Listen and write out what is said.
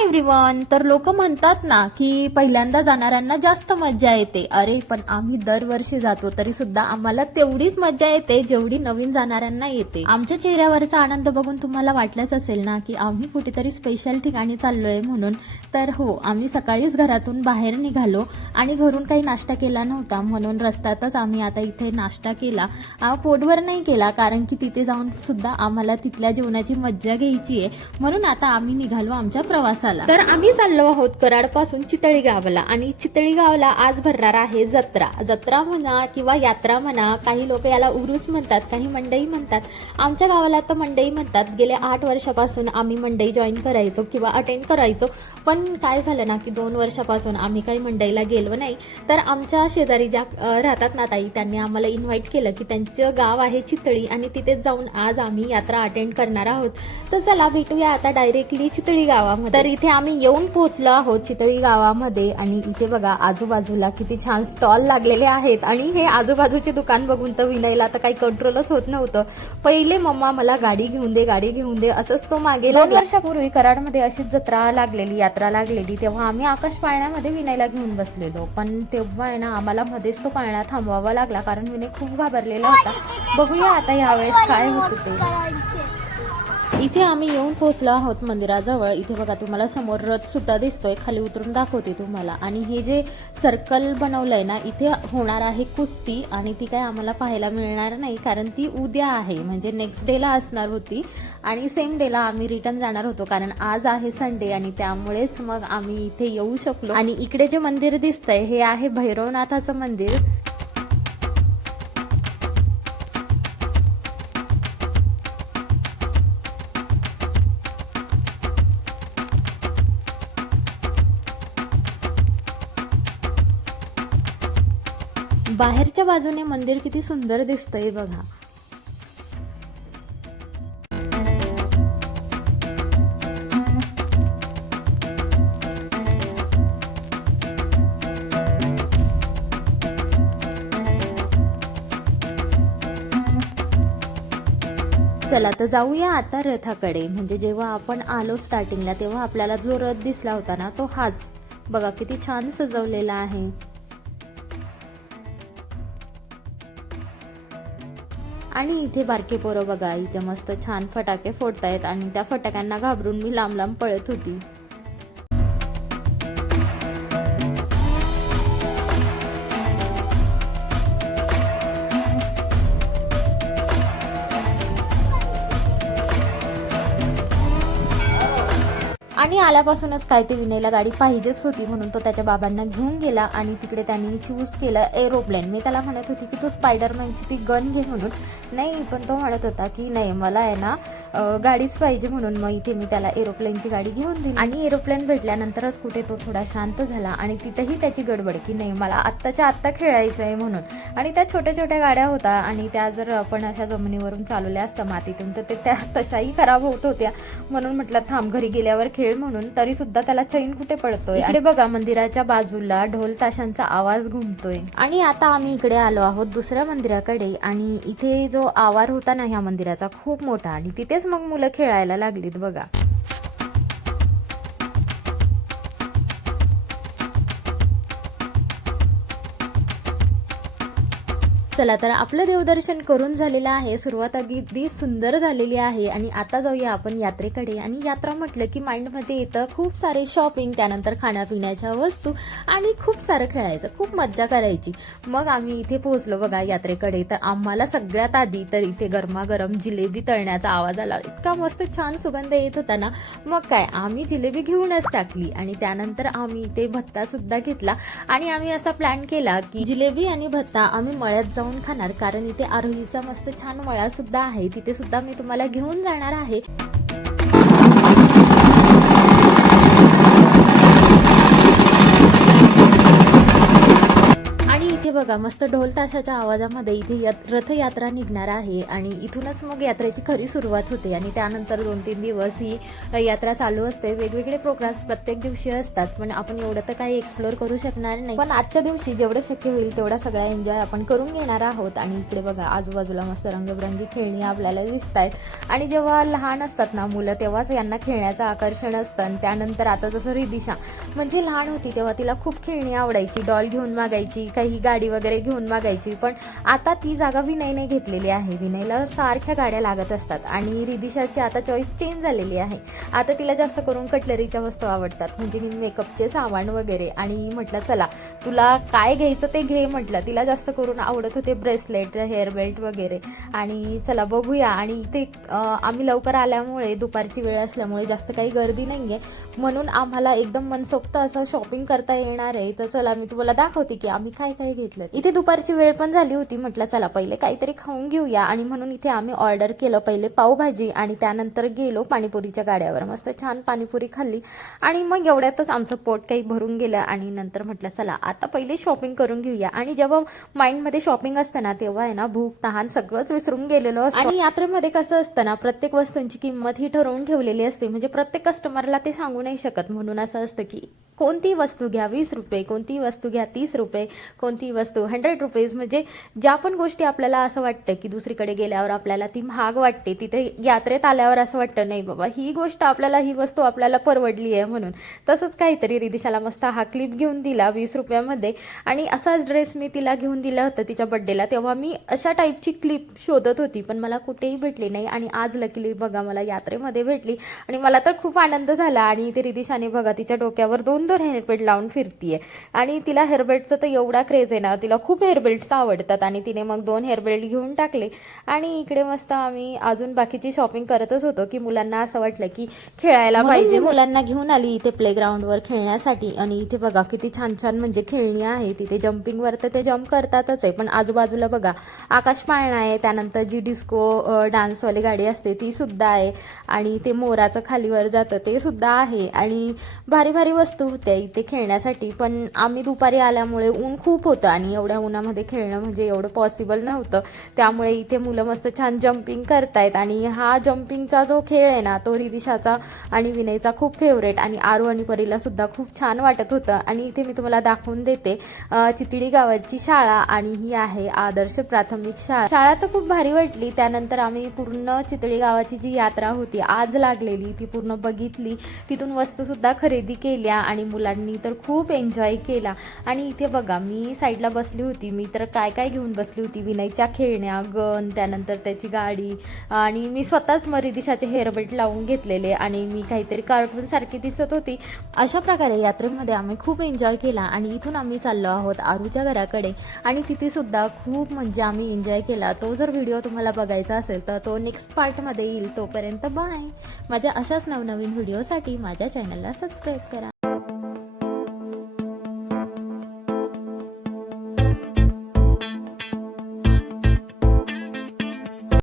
Everyone तर लोक म्हणतात ना की पहिल्यांदा जाणाऱ्यांना जास्त मज्जा येते. अरे पण आम्ही दरवर्षी जातो तरी सुद्धा आम्हाला तेवढीच मज्जा येते जेवढी नवीन जाणाऱ्यांना येते. आमच्या चेहऱ्यावरचा आनंद बघून तुम्हाला वाटलंच असेल ना की आम्ही कुठेतरी स्पेशल ठिकाणी चाललोय म्हणून. तर हो आम्ही सकाळीच घरातून बाहेर निघालो आणि घरून काही नाश्ता केला नव्हता. म्हणून रस्त्यातच आम्ही आता इथे नाश्ता केला. पोटवर पोटभर नाही केला कारण की तिथे जाऊन सुद्धा आम्हाला तिथल्या जेवणाची मज्जा घ्यायची आहे. म्हणून आता आम्ही निघालो आमच्या प्रवासात. झाला तर आम्ही चाललो आहोत कराडपासून चितळी गावाला आणि चितळी गावाला आज भरणार आहे जत्रा. जत्रा म्हणा किंवा यात्रा म्हणा काही लोक याला उरूस म्हणतात काही मंडई म्हणतात. आमच्या गावाला तर मंडई म्हणतात. गेल्या आठ वर्षापासून आम्ही मंडई जॉईन करायचो किंवा अटेंड करायचो. पण काय झालं ना की दोन वर्षापासून आम्ही काही मंडईला गेलो नाही. तर आमच्या शेजारी ज्या राहतात ना ताई त्यांनी आम्हाला इन्व्हाइट केलं की त्यांचं गाव आहे चितळी आणि तिथे जाऊन आज आम्ही यात्रा अटेंड करणार आहोत. तर चला भेटूया आता डायरेक्टली चितळी गावामध्ये इथे आम्ही येऊन पोहोचलो आहोत चितळी गावामध्ये. आणि इथे बघा आजूबाजूला किती छान स्टॉल लागलेले आहेत. आणि हे आजूबाजूचे दुकान बघून तर विनयला तर काही कंट्रोलच होत नव्हतं. पहिले मम्मा मला गाडी घेऊन दे गाडी घेऊन दे असंच तो मागे दोन वर्षापूर्वी कराडमध्ये अशीच जत्रा लागलेली यात्रा लागलेली तेव्हा आम्ही आकाश पाळण्यामध्ये विनयला घेऊन बसलेलो. पण तेव्हा आहे ना आम्हाला मध्येच तो पाळणा थांबवावा लागला कारण विनय खूप घाबरलेला होता. बघूया आता यावेळेस काय होतं ते. इथे आम्ही येऊन पोहोचलो आहोत मंदिराजवळ. इथे बघा तुम्हाला समोर रथ सुद्धा दिसतोय. खाली उतरून दाखवते तुम्हाला. आणि हे जे सर्कल बनवलंय ना इथे होणार आहे कुस्ती आणि ती काय आम्हाला पाहायला मिळणार नाही कारण ती उद्या आहे. म्हणजे नेक्स्ट डेला असणार होती आणि सेम डेला आम्ही रिटर्न जाणार होतो कारण आज आहे संडे आणि त्यामुळेच मग आम्ही इथे येऊ शकलो. आणि इकडे जे मंदिर दिसतंय हे आहे भैरवनाथाचं मंदिर. बाहेरच्या बाजूने मंदिर किती सुंदर दिसतंय बघा. चला तर जाऊया आता रथाकडे. म्हणजे जेव्हा आपण आलो स्टार्टिंगला तेव्हा आपल्याला जो रथ दिसला होता ना तो हाच. बघा किती छान सजवलेला आहे. आणि इथे बारके पोरं बघा इथे मस्त छान फटाके फोडतायत आणि त्या फटाक्यांना घाबरून मी लांब लांब पळत होती. आणि आल्यापासूनच काय ते विनयला गाडी पाहिजेच होती म्हणून तो त्याच्या बाबांना घेऊन गेला आणि तिकडे त्यांनी चूज केलं एरोप्लेन मी त्याला म्हणत होती की तू स्पायडरमॅनची ती गन घे म्हणून. नाही पण तो म्हणत होता की नाही मला आहे ना गाडीच पाहिजे म्हणून मग इथे मी त्याला एरोप्लेनची गाडी घेऊन दिली. आणि एरोप्लेन भेटल्यानंतरच कुठे तो थोडा शांत झाला आणि तिथेही त्याची गडबड की नाही मला आत्ताच्या आत्ता खेळायचं आहे म्हणून. आणि त्या छोट्या छोट्या गाड्या होत्या आणि त्या जर आपण अशा जमिनीवरून चालवल्या असत्या मातीतून तर ते त्या तशाही खराब होत होत्या. म्हणून म्हटलं थांब घरी गेल्यावर खेळ म्हणून. तरी सुद्धा त्याला चैन कुठे पडतोय? इकडे बघा मंदिराच्या बाजूला ढोल ताशांचा आवाज घुमतोय. आणि आता आम्ही इकडे आलो आहोत दुसऱ्या मंदिराकडे आणि इथे जो आवार होता ना ह्या मंदिराचा खूप मोठा. आणि तिथेच मग मुलं खेळायला लागलीत बघा. चला तर आपलं देवदर्शन करून झालेलं आहे. सुरुवात अगदी सुंदर झालेली आहे. आणि आता जाऊया आपण यात्रेकडे. आणि यात्रा म्हटलं की माइंडमध्ये येतं खूप सारे शॉपिंग त्यानंतर खाण्यापिण्याच्या वस्तू आणि खूप सारं खेळायचं खूप मज्जा करायची. मग आम्ही इथे पोहोचलो बघा यात्रेकडे. तर आम्हाला सगळ्यात आधी तर इथे गरमागरम जिलेबी तळण्याचा आवाज आला. इतका मस्त छान सुगंध येत होता ना. मग काय आम्ही जिलेबी घेऊनच टाकली. आणि त्यानंतर आम्ही इथे भत्ता सुद्धा घेतला. आणि आम्ही असा प्लॅन केला की जिलेबी आणि भत्ता आम्ही मळ्यात जाऊन खाणार कारण इथे आरोहीचा मस्त छान मळा सुद्धा आहे. तिथे सुद्धा मी तुम्हाला घेऊन जाणार आहे. इथे बघा मस्त ढोल ताशाच्या आवाजामध्ये इथे रथयात्रा निघणार आहे आणि इथूनच मग यात्रेची खरी सुरुवात होते आणि त्यानंतर दोन तीन दिवस ही यात्रा चालू असते. वेगवेगळे प्रोग्राम प्रत्येक दिवशी असतात पण आपण एवढं तर काही एक्सप्लोर करू शकणार नाही. पण आजच्या दिवशी जेवढं शक्य होईल तेवढा सगळा एन्जॉय आपण करून घेणार आहोत आणि इकडे बघा आजूबाजूला मस्त रंगबिरंगी खेळणी आपल्याला दिसत आहेत आणि जेव्हा लहान असतात ना मुलं तेव्हाच यांना खेळण्याचं आकर्षण असतं आणि त्यानंतर आता जसं रिदिशा म्हणजे लहान होती तेव्हा तिला खूप खेळणी आवडायची डॉल घेऊन मागायची काही गाडी गाडी वगैरे घेऊन मागायची पण आता ती जागा विनयने घेतलेली आहे. विनयला सारख्या गाड्या लागत असतात आणि रिदिशाची आता चॉईस चेंज झालेली आहे. आता तिला जास्त करून कटलरीच्या वस्तू आवडतात. म्हणजे मेकअपचे सामान वगैरे आणि म्हटलं चला तुला काय घ्यायचं ते घे म्हटलं. तिला जास्त करून आवडत होते ब्रेसलेट हेअर बेल्ट वगैरे. आणि चला बघूया. आणि इथे आम्ही लवकर आल्यामुळे दुपारची वेळ असल्यामुळे जास्त काही गर्दी नाही आहे म्हणून आम्हाला एकदम मनसोक्त असं शॉपिंग करता येणार आहे. तर चला मी तुम्हाला दाखवते की आम्ही काय काय घेतलं इथे दुपारची वेळ पण झाली होती. म्हटलं चला पहिले काहीतरी खाऊन घेऊया. आणि म्हणून इथे आम्ही ऑर्डर केलं पहिले पावभाजी आणि त्यानंतर गेलो पाणीपुरीच्या गाड्यावर. मस्त छान पाणीपुरी खाल्ली. आणि मग एवढ्यातच आमचं पोट काही भरून गेलं आणि नंतर म्हटलं चला आता पहिले शॉपिंग करून घेऊया. आणि जेव्हा माइंडमध्ये शॉपिंग असतं ना तेव्हा आहे ना भूक तहान सगळंच विसरून गेलेलो असतं. आणि यात्रेमध्ये कसं असतं ना प्रत्येक वस्तूंची किंमत ही ठरवून ठेवलेली असते. म्हणजे प्रत्येक कस्टमरला ते सांगू नाही शकत. म्हणून असं असतं की कोणती वस्तू घ्या वीस रुपये. कोणती वस्तू घ्या तीस रुपये. कोणती वस्तू? हंड्रेड रुपीज म्हणजे ज्या पण गोष्टी आपल्याला असं वाटतं की दुसरीकडे गेल्यावर आपल्याला ती महाग वाटते तिथे यात्रेत आल्यावर असं वाटतं नाही बाबा ही गोष्ट आपल्याला ही वस्तू आपल्याला परवडली आहे म्हणून. तसंच काहीतरी रिदिशाला मस्त हा क्लिप घेऊन दिला वीस रुपयामध्ये. आणि असाच ड्रेस मी तिला घेऊन दिला होता तिच्या बड्डेला तेव्हा मी अशा टाईपची क्लिप शोधत होती पण मला कुठेही भेटली नाही. आणि आज लकीली बघा मला यात्रेमध्ये भेटली. आणि मला तर खूप आनंद झाला. आणि ते रिदिशाने बघा तिच्या डोक्यावर दोन दोन हेअरबेल्ट लावून फिरतीये. आणि तिला हेअरबेल्टचं तर एवढा क्रेज आहे ना तिला खूप हेअरबेल्ट्स आवडतात. आणि तिने मग दोन हेअरबेल्ट घेऊन टाकले. आणि इकडे मस्त आम्ही अजून बाकीची शॉपिंग करतच होतो की मुलांना असं वाटलं की खेळायला पाहिजे. मुलांना घेऊन आली इथे प्लेग्राऊंडवर खेळण्यासाठी. आणि इथे बघा किती छान छान म्हणजे खेळणी आहे तिथे जम्पिंगवर तर ते जम्प करतातच आहे. पण आजूबाजूला बघा आकाश पाळणा आहे. त्यानंतर जी डिस्को डान्सवाली गाडी असते ती सुद्धा आहे. आणि ते मोराचं खालीवर जातं ते सुद्धा आहे. आणि भारी भारी वस्तू होत्या इथे खेळण्यासाठी पण आम्ही दुपारी आल्यामुळे ऊन खूप होतं आणि एवढ्या उन्हामध्ये खेळणं म्हणजे एवढं पॉसिबल नव्हतं. त्यामुळे इथे मुलं मस्त छान जम्पिंग करतायत आणि हा जम्पिंगचा जो खेळ आहे ना तो रिदिशाचा आणि विनयचा खूप फेवरेट आणि आरू आणि परीला सुद्धा खूप छान वाटत होतं. आणि इथे मी तुम्हाला दाखवून देते चितळी गावाची शाळा आणि ही आहे आदर्श प्राथमिक शाळा. शाळा तर खूप भारी वाटली त्यानंतर आम्ही पूर्ण चितळी गावाची जी यात्रा होती आज लागलेली ती पूर्ण बघितली तिथून वस्तू सुद्धा खरेदी केल्या आणि आणि मुलांनी तर खूप एन्जॉय केला. आणि इथे बघा मी साईडला बसली होती. मी तर काय काय घेऊन बसली होती? विनयच्या खेळण्या गन त्यानंतर त्याची गाडी आणि मी स्वतःच मरिदिशाचे हेअरबेल्ट लावून घेतलेले आणि मी काहीतरी कार्टून सारखी दिसत होती. अशा प्रकारे यात्रेमध्ये आम्ही खूप एन्जॉय केला आणि इथून आम्ही चाललो आहोत आरूच्या घराकडे. आणि तिथेसुद्धा खूप म्हणजे आम्ही एन्जॉय केला. तो जर व्हिडिओ तुम्हाला बघायचा असेल तर तो नेक्स्ट पार्टमध्ये येईल. तोपर्यंत बाय माझ्या अशाच नवनवीन व्हिडिओसाठी माझ्या चॅनलला सबस्क्राईब करा.